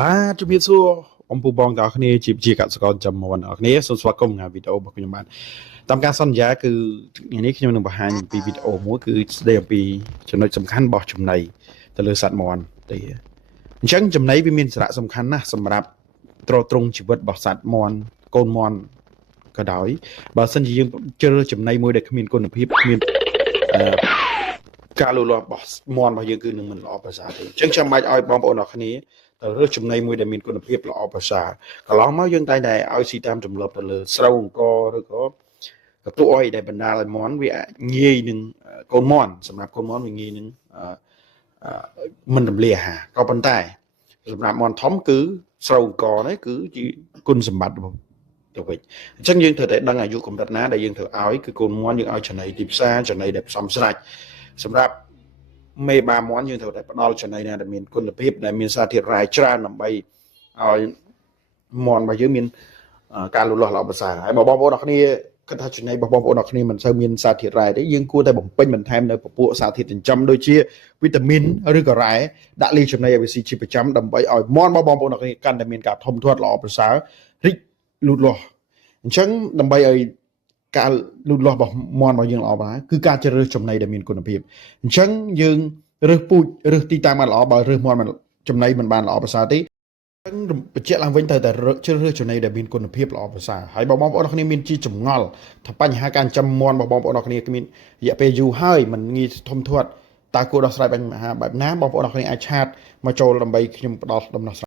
បាទជំរាបសួរអំពូបងទាំងអស់គ្នាជាកសិករចំនួនទាំងអស់គ្នាសូមស្វាគមន៍វីដេអូរបស់ខ្ញុំបាទតាមការសន្យាគឺថ្ងៃនេះខ្ញុំនឹងបង្ហាញអំពីវីដេអូមួយគឺស្ដីអំពីចំណុចសំខាន់របស់ចំណីទៅលើសត្វមាន់ទេអញ្ចឹងចំណីវាមានសារៈសំខាន់ណាស់សម្រាប់ទ្រទ្រង់ជីវិតរបស់សត្វមាន់កូនមាន់ក៏ដោយបើសិនជាយើងជ្រើសរើសចំណីមួយដែលគ្មានគុណភាពគ្មានការលូតលាស់របស់មាន់របស់យើងគឺនឹងមិនល្អប្រសើរទេអញ្ចឹងចាំបាច់ឲ្យបងប្អូនអរគ្នាទៅរើសចំណីមួយដែលមានគុណភាពល្អប្រសើរកន្លងមកយើងតែងតែឲ្យស៊ីតាមចំនួនទៅលើស្រូវអង្គឬក៏កន្ទក់អីដែលបណ្ដាលឲ្យមាន់វាងាយនឹងកូនមាន់សម្រាប់កូនមាន់វាងាយនឹងមិនរំលាយអាហារក៏ប៉ុន្តែសម្រាប់មាន់ធំគឺស្រូវអង្គនេះគឺជាគុណសម្បត្តិរបស់ទៅវិញអញ្ចឹងយើងត្រូវតែដឹងអាយុកម្រិតណាដែលយើងត្រូវឲ្យគឺកូនមាន់យើងឲ្យចំណីទីផ្សារចំណីដែលផ្សំស្រាច់សម្រាប់មេបាមាន់យើងត្រូវតែផ្ដល់ចំណីណាដែលមានគុណភាពដែលមានសារធាតុរ៉ែច្រើនដើម្បីឲ្យមាន់របស់យើងមានការលូតលាស់ល្អប្រសើរហើយបងប្អូនអរគ្នាគិតថាចំណីរបស់បងប្អូនអរគ្នាមិនសូវមានសារធាតុរ៉ែទេយើងគួរតែបំពេញបន្ថែមនៅពពួកសារធាតុចិញ្ចឹមដូចជាវីតាមីនឬក៏រ៉ែដាក់លីចំណីឲ្យវាស៊ីជាប្រចាំដើម្បីឲ្យមាន់របស់បងប្អូនអរគ្នាកាន់តែមានការធំធាត់ល្អប្រសើររីកលូតលាស់អញ្ចឹងដើម្បីឲ្យការលូតលាស់របស់មាន់របស់យើងល្អប្រសើរគឺការជ្រើសរើសចំណីដែលមានគុណភាពអញ្ចឹងយើងរើសពូជរើសទីតាំងបានល្អបើរើសមាន់ចំណីមិនបានល្អប្រសើរទេអញ្ចឹងបញ្ជាក់ឡើងវិញត្រូវតែជ្រើសរើសចំណីដែលមានគុណភាពល្អប្រសើរហើយបងប្អូនគ្នាមានជាចម្ងល់ថាបញ្ហាការចិញ្ចឹមមាន់របស់បងប្អូនគ្នាមានរយៈពេលយូរហើយមិនងាយធំធាត់តើគួរដោះស្រាយបញ្ហាបែបណាបងប្អូនគ្នាអាចឆាតមកចូលដើម្បីខ្ញុំផ្ដល់ដំណោះស្រាយ